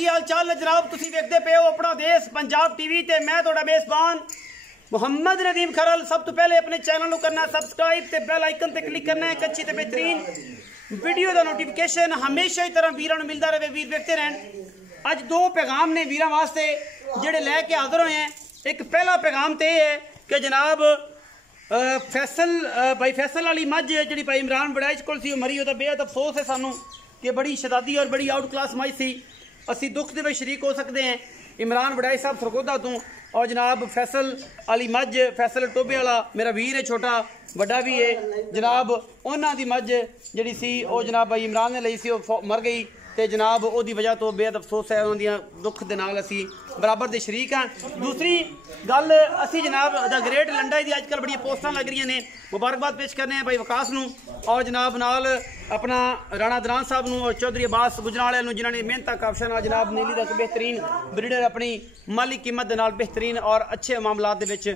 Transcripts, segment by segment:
की हाल चाल है जनाब? तुसी देखते पे हो अपना देश पंजाब टीवी ते मैं थोड़ा मेजबान मुहम्मद नदीम खरल। सब तो पहले अपने चैनल को करना सब्सक्राइब ते बेल आइकन ते क्लिक करना है। एक अच्छी ते बेहतरीन वीडियो का नोटिफिकेशन हमेशा ही तरह वीरों मिलता रहे, वीर देखते रहन। अज दो पैगाम ने वीरों वास्ते जेडे लैके हाजिर हुए हैं। एक पहला पैगाम तो यह है कि जनाब भाई फैसल वाली मझ जी भाई इमरान बड़ैच को मरी, वह बेहद अफसोस है सानू कि बड़ी शदादी और बड़ी आउट क्लास मझ सी। असी दुख के शरीक हो सकते हैं इमरान बड़ैच साहब सरगोदा तो, और जनाब फैसल अली मझ फैसल टोबे वाला मेरा वीर है, छोटा बड़ा भी है जनाब। उन्हों की मझ जी सी जनाब भाई इमरान ने ली सी, मर गई तो जनाब ओदी वजह तो बेहद अफसोस है। उन्होंने दुख के नाल असी बराबर के शरीक हाँ। दूसरी गल असी जनाब द ग्रेट लंडा की अजकल बड़ी पोस्टां लग रही ने, मुबारकबाद पेश करने हैं भाई वकास नूं और जनाब नाल अपना राणा दरान साहब नूं और चौधरी अब्बास गुजराले नूं, जिन्होंने मेहनत काबशा नाल जनाब नीली का बेहतरीन ब्रीडर अपनी माली कीमत के नाल बेहतरीन और अच्छे मामलात दे विच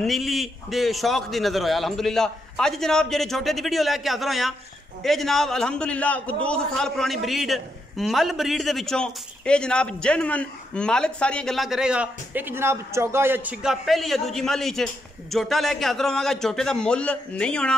नीली दे शौक की नज़र होया अलहमदुलिल्लाह। अज जनाब जेडे छोटे की वीडियो लैके हाजिर होया ये जनाब अलहमदुलिल्लाह 200 साल पुरानी ब्रीड मल ब्रीड के विचों ये जनाब जेनवन मालिक सारिया गल्लां करेगा। एक जनाब चौगा या छिगा पहली या दूजी माली जोटा लैके हाजिर होवांगा। जोटे का मुल नहीं होना,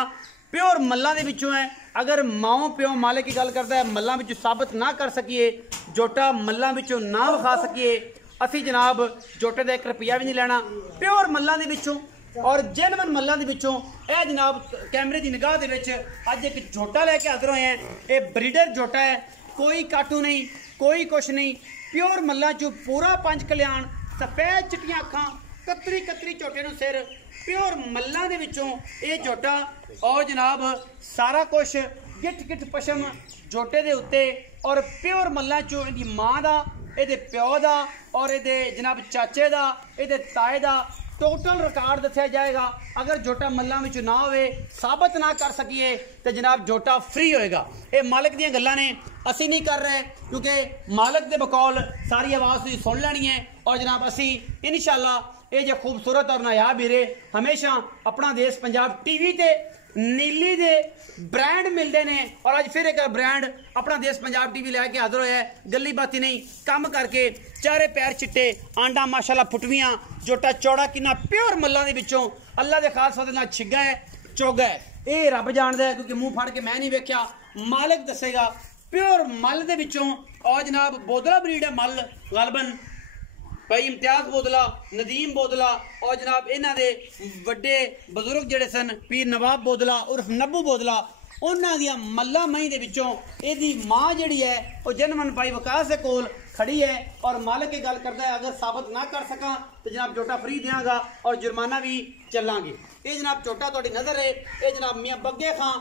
प्योर मल्लां दे विचों है। अगर माओ प्यो मालिक की गल करता है मल्लां विचों साबित ना कर सकिए, जोटा मल्लां विचों ना विखा सकिए, असी जनाब जोटे का 1 रुपया भी नहीं लेना। प्योर मल्लां दे विचों और जेनवन मल्लां दे विचों ए जनाब कैमरे की निगाह दे विच अज एक जोटा लैके हाजिर होए हैं। ये ब्रीडर जोटा है, कोई काटू नहीं, कोई कुछ नहीं, प्योर मल्लां चो पूरा 5 कल्याण, सफेद चिट्टियां अखां, कतरी कतरी झोटे नूं सिर, प्योर मल्लां दे विचों ये जोटा और जनाब सारा कुछ गिट गिट पशम जोटे दे उत्ते और प्योर मल्लां चो इहदी मां दा, इहदे प्यो दा और इहदे जनाब चाचे दा, इहदे ताए दा टोटल रिकॉर्ड दस्या जाएगा। अगर जोटा मल्लां विच ना होवे, साबित ना कर सकिए तो जनाब जोटा फ्री होएगा। ये मालिक दी गल्लां ने, असी नहीं कर रहे क्योंकि मालिक दे बकौल सारी आवाज़ तुसीं सुन लैनी है। और जनाब असी इंशाअल्लाह ये जो खूबसूरत और नायाब हीरे हमेशा अपना देश पंजाब टीवी ते नीली दे ब्रांड मिलते हैं। और अज फिर एक ब्रांड अपना देश पंजाब टीवी लैके हाजिर होया है। गली बाती नहीं, कम करके चारे पैर चिट्टे, आंडा माशाल्लाह फुटवियां, जोटा चौड़ा किन्ना प्योर मल्लां दे विचों अल्लाह दे खास फजल नाल छिगा है, चौगा है। ये रब जानदा है क्योंकि मुंह फाड़ के मैं नहीं वेख्या, मालिक दसेगा। प्योर मल दे विचों और जनाब बोदला ब्रीड है मल गालबन भाई इम्तियाज बोदला, नदीम बोदला और जनाब इन्हां दे वड्डे बजुर्ग जेडे सन पीर नवाब बोदला उर्फ नब्बू बोदला, उन्हां दियां मल्लां मई दे विचों इहदी मां जिहड़ी है वो जनमन भाई वकास दे कोल खड़ी है। और मालिक की गल करता है अगर साबित ना कर सका तो जनाब जोटा फ्री देंगा और जुर्माना भी चलांगे। ये जनाब जोटा तुहाडी नज़र है, ये जनाब मियाँ बग्गे खां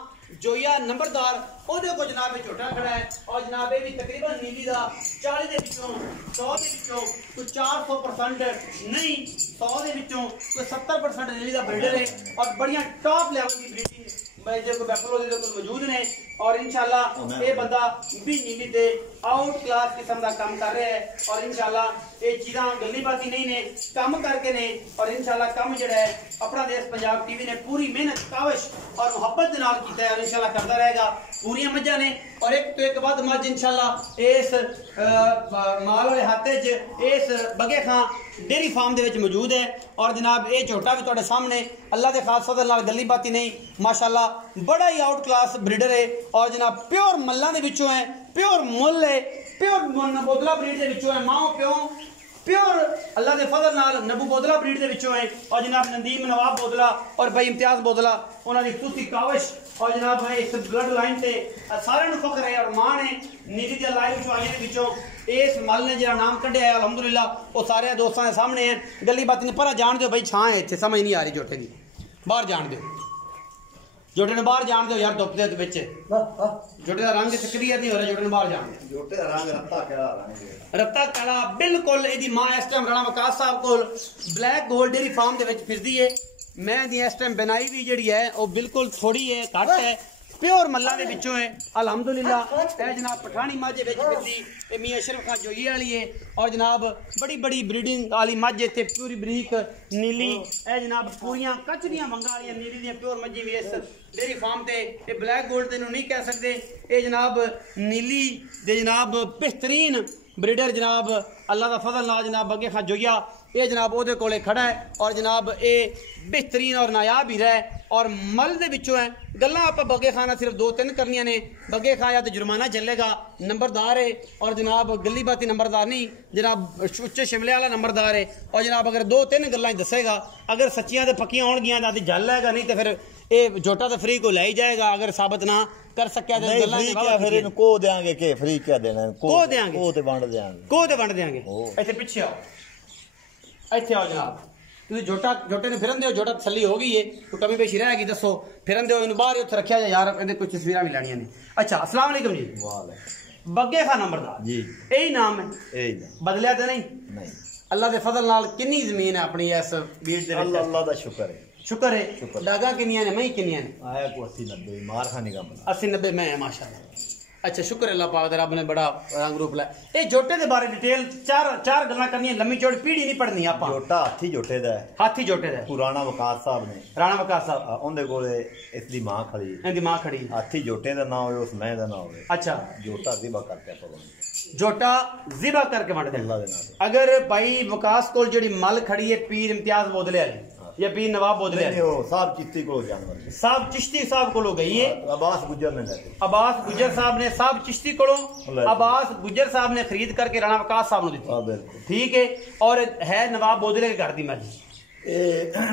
जोया नंबरदार ओदे को जनाब ये छोटा खड़ा है। और जनाब ये भी तकरीबन नीली का 40 के विचों 100 के विचों कोई 400% नहीं, 100 के विचों कोई 70% नीली का ब्रीडर है। और बढ़िया टॉप लेवल की ब्रीडिंग जो बैफलो मौजूद ने। और इंशाल्लाह ये बंदा भी नीली ते आउट क्लास किस्म का काम कर रहा है। और इंशाल्लाह ये चीज़ा गली बाती नहीं ने, काम करके ने। और इंशाल्लाह काम जो है अपना देश पंजाब टीवी ने पूरी मेहनत काविश और मुहब्बत के नाल कीता है और इंशाल्लाह करता रहेगा। पूरियां मझां ने और एक तो एक बाद मझ इंशाल्लाह इस माल वाले हाथे च इस बगे खां डेयरी फार्म दे विच मौजूद है। और जनाब ये झोटा भी तुहाडे सामने अल्लाह के खास फजल नाल गली बाती नहीं, माशाल्लाह बड़ा ही आउट क्लास ब्रीडर है। और जनाब प्योर मल्लां दे विचों है, प्योर मुल है, प्योर बोदला ब्रीड दे विचों है, माओ प्यो प्योर अल्लाह के फजल नाल नबू बोदला ब्रीड के विचों है। और जनाब नदीम नवाब बोदला और भाई इम्तियाज बोदला उन्होंने खुशी काविश और जनाब भाई इस ब्लड लाइन से सारे फख्र है और मां ने नीली दी लाइन चुआइयां के विचों इस मल ने जो नाम कढ़िया है अलहमदुलिल्लाह वो सारे दोस्तों के सामने है। गली बात नहीं पर जान दो भाई छां है इतने, समझ नहीं आ रही जोटे की, बाहर जान दो जोटे ने, बाहर जान दो यार धुप दे विच जोटे का रंग क्लियर नहीं हो रहा, जोटे ने बाहर जान दो। जोटे का रंग रत्ता काला बिल्कुल। इहदी मां इस टाइम राणा वकास साहब कोल ब्लैक गोल्ड डेयरी फार्म दे विच फिरदी है। मैं दी इस टाइम बनाई भी जिहड़ी है वो बिल्कुल थोड़ी है, घट है, प्योर मल्लां दे विचों है अलहमदुलिल्लाह। ए जनाब पठानी माझे विच फिरदी ए मियां अशरफ खां जोई वाली है। और जनाब बड़ी बड़ी ब्रीडिंग वाली मझ इत्थे पूरी बरीक नीली, ए जनाब पूरियां कच दियां वंगां वाली नीली दियां प्योर मझी भी इस डेयरी फार्म ते ए ब्लैक गोल्ड ते नहीं कह सकते। ये जनाब नीली दे जनाब बेहतरीन ब्रीडर जनाब अल्लाह का फजल नाल जनाब बगे खां जोया ये जनाब ओदे कोले खड़ा है और जनाब ये बेहतरीन और नायाब हीरा है और मल दे विचों है। गल्लां आपां बगे खां सिर्फ 2-3 करनियां ने। बगे खां या तो जुर्माना चलेगा, नंबरदार है और जनाब गली बाती नंबरदार नहीं, जनाब उच्चे शिमले वाला नंबरदार है और जनाब अगर 2-3 गल्लां दसेगा, अगर सच्चियां ते पक्कियां होणगियां तां जल लेगा, नहीं तो फिर ये जोटा तो फ्री को लाई जाएगा। अगर साबित ना कर सकिया तो फिर इन्हू को देंगे के फ्री क्या देना है? को देंगे, को ते वंड देंगे, को ते वंड देंगे। इत्थे पिछे आओ, इत्थे आओ जनाब, तुसीं जोटे ने फिरन दिओ, जोटा तसल्ली हो गई है, कोई कमी पेशी रहेगी दसो, फिरन दिओ, इन्हू बाहर उत्थे रखिया जाए यार, इहदे कुछ तस्वीरां भी लैणियां ने। अच्छा अस्सलाम वालेकुम जी। वालेकुम बगे खां नंबरदार जी, यही नाम है, यही बदलिया तो नहीं? नहीं, अल्लाह दे फजल नाल कितनी जमीन है अपनी इस बीट दे विच? अल्लाह दा शुक्र है, शुक्र है। डागा किनियां ने, मई किनियां ने? आया को 80-90 मार खाने का मतलब 80-90 में है माशाल्लाह। अच्छा शुक्र अल्लाह पाक दा, रब ने बड़ा रंग रूप लाया। ये जोटे दे बारे डिटेल चार गल्लां करनी, लंबी चौड़ी पीढ़ी नहीं पढ़नी आपां। जोटा हाथी जोटे दा है, हाथी जोटे दा। पुराना वकास साहब ने, राणा वकास साहब उनदे कोले इसदी मां खड़ी, इहदी मां खड़ी। हाथी जोटे दा ना होवे, उस मैं दा ना होवे। अच्छा जोटा ज़िबा करके पवन, जोटा ज़िबा करके वंड दे अल्लाह दे नाम। अगर भाई वकास कोल जेड़ी मल खड़ी है पीर इम्तियाज बोदले वाली या पीर नवाब बोदले वाली, नहीं, साहब चिश्ती को जानवर साहब चिश्ती साहब को गई है। अब्बास गुजर ने लेते, अब्बास गुजर साहब ने साहब चिश्ती को, अब्बास गुजर साहब ने खरीद करके राणा वकास साहब को दी। ठीक है, और है नवाब बोदले के घर दी मल।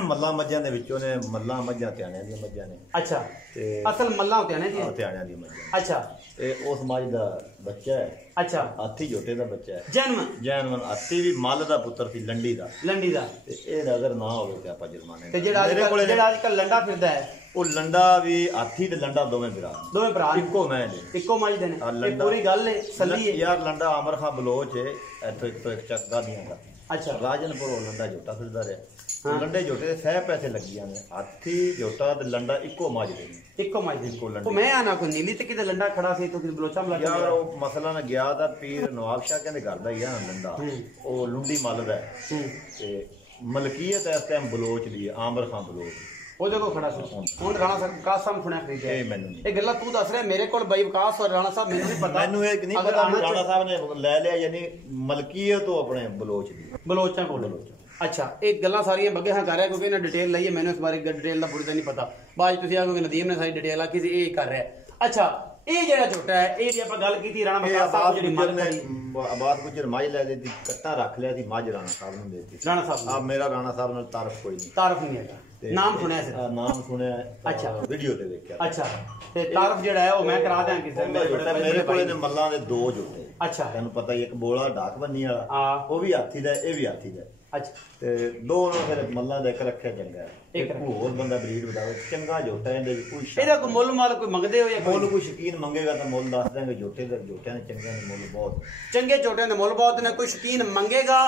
मल्ला मज्जां दे विचों ने, मल्ला मज्जां त्याणियां दी मज्जां ने। अच्छा ते असल मल्ला होते हैं जी, त्याणियां दी मज्जां। अच्छा ए उस मज दा बच्चा है। अच्छा हाथी जोटे दा बच्चा है, जन्म हाथी भी मल दा पुत्र सी, लंडी दा। लंडी दा ते ए अगर ना होवे ते आपा जुर्माने ते जेड़ा आजकल लंडा फिरदा है, ओ लंडा भी हाथी ते लंडा दोवें भरा इक्को मैं ने, इक्को मज दे ने। ये पूरी गल है, सल्ली है यार। लंडा आमर खां बलोच है, इत्थों एक चक्का दियां दा। अच्छा राजनपुर ओ लंडा जोटा फिरदा रहा। लंडे जोटे दे सह पैसे लगियां ने, हाथी जोटा ते लंडा इक्को मज दे ने, इक्को मज दे। इक्को ओ लंडे। मैं आना को नीली ते किते लंडा खड़ा सी तो किते बलोचा मिला यार ओ मसला ना गया दा पीर नवाब शाह कहंदे घर दा ही है लंडा, ओ लुंडी मल दा है ते मलकीयत इस टाइम बलोच दी है, आमर खां बलोच ਉਹ ਦੇਖੋ ਖੜਾ ਸੀ ਹੁਣ ਰਾਣਾ ਸਾਹਿਬ ਵਿਕਾਸ ਸਾਹਿਬ ਸੁਣਿਆ ਖਰੀਦਿਆ। ਇਹ ਮੈਨੂੰ ਨਹੀਂ, ਇਹ ਗੱਲਾਂ ਤੂੰ ਦੱਸ ਰਿਹਾ, ਮੇਰੇ ਕੋਲ ਬਾਈ ਵਿਕਾਸ ਔਰ ਰਾਣਾ ਸਾਹਿਬ ਮੈਨੂੰ ਨਹੀਂ ਪਤਾ। ਮੈਨੂੰ ਇਹ ਨਹੀਂ ਪਤਾ ਵੀ ਰਾਣਾ ਸਾਹਿਬ ਨੇ ਲੈ ਲਿਆ ਯਾਨੀ ਮਲਕੀਅਤ ਤੋਂ ਆਪਣੇ ਬਲੋਚ ਦੀ, ਬਲੋਚਾਂ ਕੋਲ। ਅੱਛਾ ਇਹ ਗੱਲਾਂ ਸਾਰੀਆਂ ਬੱਗੇ ਹਾਂ ਕਰ ਰਿਹਾ ਕਿਉਂਕਿ ਇਹਨਾਂ ਡਿਟੇਲ ਲਈ ਹੈ, ਮੈਨੂੰ ਇਸ ਬਾਰੇ ਡਿਟੇਲ ਦਾ ਪੂਰੀ ਤਾਂ ਨਹੀਂ ਪਤਾ। ਬਾਅਦ ਤੁਸੀਂ ਆਖੋਗੇ ਨਦੀਮ ਨੇ ਸਾਰੀ ਡਿਟੇਲ ਆਖੀ ਸੀ, ਇਹ ਕਰ ਰਿਹਾ। ਅੱਛਾ ਇਹ ਜਿਹੜਾ ਝੋਟਾ ਹੈ, ਇਹ ਜੇ ਆਪਾਂ ਗੱਲ ਕੀਤੀ ਰਾਣਾ ਵਿਕਾਸ ਸਾਹਿਬ ਜਿਹੜੀ ਮੱਝ ਨੇ, ਆਬਾਦ ਗੁਜਰ ਮੱਝ ਲੈ ਦਿੱਤੀ, ਕੱਟਾ ਰੱਖ ਲਿਆ ਸੀ, ਮੱਝ ਰਾਣਾ ਸਾਹਿਬ ਨੂੰ ਦੇ ਦਿੱਤੀ। ਰਾਣਾ ਸਾਹਿਬ ਆ ਮੇਰਾ ਰਾਣਾ ਸਾਹਿਬ ਨਾਲ ਤਾਰਫ ਕੋਈ ਨਹੀਂ, ਤਾਰਫ ਨਹੀਂ ਹੈਗਾ, ਨਾਮ ਸੁਣਿਆ ਸੀ, ਨਾਮ ਸੁਣਿਆ। ਅੱਛਾ ਵੀਡੀਓ ਤੇ ਵੇਖਿਆ। ਅੱਛਾ ਤੇ ਤਾਰਫ ਜਿਹੜਾ ਹੈ ਉਹ ਮੈਂ ਕਰਾ ਦਿਆਂ ਕਿਸੇ ਮੇਰੇ ਕੋਲ ਨੇ ਮੱਲਾਂ ਦੇ 2 ਝੋਟੇ। ਅੱਛਾ ਤੈਨੂੰ ਪਤਾ ਹੀ, ਇੱਕ ਬੋਲਾ ਢਾਕ ਬੰਨੀ ਵਾਲਾ, ਹਾਂ ਉਹ ਵੀ ਹਾਥੀ ਦਾ, ਇਹ ਵੀ ਹਾਥੀ ਦਾ। ਅੱਛਾ ਤੇ ਦੋਨੋਂ ਫਿਰ ਮੱਲਾਂ ਦਾ ਇੱਕ ਰੱਖਿਆ ਚੰਗਾ ਹੈ, ਇੱਕ ਹੋਰ ਬੰਦਾ ਬਰੀਡ ਬਤਾਵੇ ਚੰਗਾ ਝੋਟਾ, ਇਹਦੇ ਵਿੱਚ ਕੋਈ ਇਹਦਾ ਕੋਈ ਮੁੱਲ ਮਾਲ ਕੋਈ ਮੰਗਦੇ ਹੋ ਜਾਂ ਮੁੱਲ ਕੋਈ ਸ਼ੌਕੀਨ ਮੰਗੇਗਾ ਤਾਂ ਮੁੱਲ ਦੱਸ ਦਾਂਗੇ। ਝੋਟਿਆਂ ਦੇ ਚੰਗੇ ਨੇ ਮੁੱਲ ਬਹੁਤ, ਚੰਗੇ ਝੋਟਿਆਂ ਦੇ ਮੁੱਲ ਬਹੁਤ ਨੇ। ਕੋਈ ਸ਼ੌਕੀਨ ਮੰਗੇਗਾ,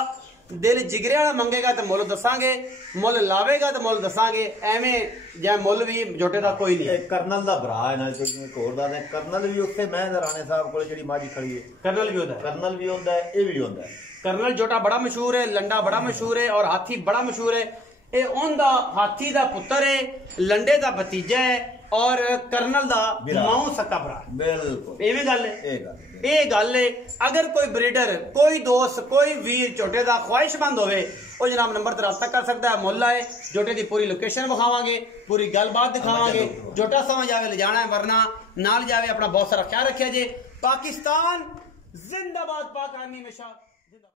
ਦਿਲ ਜਿਗਰੇ ਵਾਲਾ ਮੰਗੇਗਾ ਤਾਂ ਮੁੱਲ ਦੱਸਾਂਗੇ, ਮੁੱਲ ਲਾਵੇਗਾ ਤਾਂ ਮੁੱਲ ਦੱਸਾਂਗੇ। ਐਵੇਂ ਜਾਂ ਮੁੱਲ ਵੀ ਝੋਟੇ ਦਾ ਕੋਈ ਨਹੀਂ। ਕਰਨਲ ਦਾ ਭਰਾ ਹੈ ਨਾਲ ਕੋਈ ਹੋਰ ਦਾ ਨੇ, ਕਰਨਲ ਵੀ ਉੱਥੇ ਮੈਂ ਰਾਣੇ ਸਾਹਿਬ ਕੋਲ ਜਿਹੜੀ ਮਾਜੀ ਖੜੀ ਹੈ, ਕਰਨਲ ਵੀ ਹੁੰਦਾ, ਕਰਨਲ ਵੀ ਹੁੰਦਾ ਹੈ, ਇਹ ਵੀ ਹੁੰਦਾ ਹੈ। ਕਰਨਲ ਝੋਟਾ ਬੜਾ ਮਸ਼ਹੂਰ ਹੈ, ਲੰਡਾ ਬੜਾ ਮਸ਼ਹੂਰ ਹੈ ਔਰ ਹਾਥੀ ਬੜਾ ਮਸ਼ਹੂਰ ਹੈ। ਇਹ ਉਹਦਾ ਹਾਥੀ ਦਾ ਪੁੱਤਰ ਹੈ, ਲੰਡੇ ਦਾ ਭਤੀਜਾ ਹੈ ਔਰ ਕਰਨਲ ਦਾ ਮਾਂ ਸਕਾ ਭਰਾ। ਬਿਲਕੁਲ ਐਵੇਂ ਗੱਲ ਹੈ, ਇਹ ਗੱਲ ਹੈ। ਅਗਰ ਕੋਈ ਬਰੀਡਰ, ਕੋਈ ਦੋਸਤ, ਕੋਈ ਵੀਰ ਝੋਟੇ ਦਾ ख्वाहिशमंद ਹੋਵੇ, ਉਹ ਜਨਾਬ ਨੰਬਰ ਤੇ ਰਾਬਤਾ ਕਰ ਸਕਦਾ ਹੈ। ਮੁੱਲ ਹੈ ਝੋਟੇ ਦੀ ਪੂਰੀ ਲੋਕੇਸ਼ਨ ਵਿਖਾਵਾਂਗੇ, ਪੂਰੀ ਗੱਲਬਾਤ ਦਿਖਾਵਾਂਗੇ। ਝੋਟਾ ਸਮਝ ਆਵੇ ਲਿਜਾਣਾ ਹੈ, ਵਰਨਾ ਨਾਲ ਜਾਵੇ। ਆਪਣਾ ਬਹੁਤ ਸਾਰਾ ਖਿਆਲ ਰੱਖਿਆ ਜੇ। पाकिस्तान जिंदाबाद, पाक आर्मी हमेशा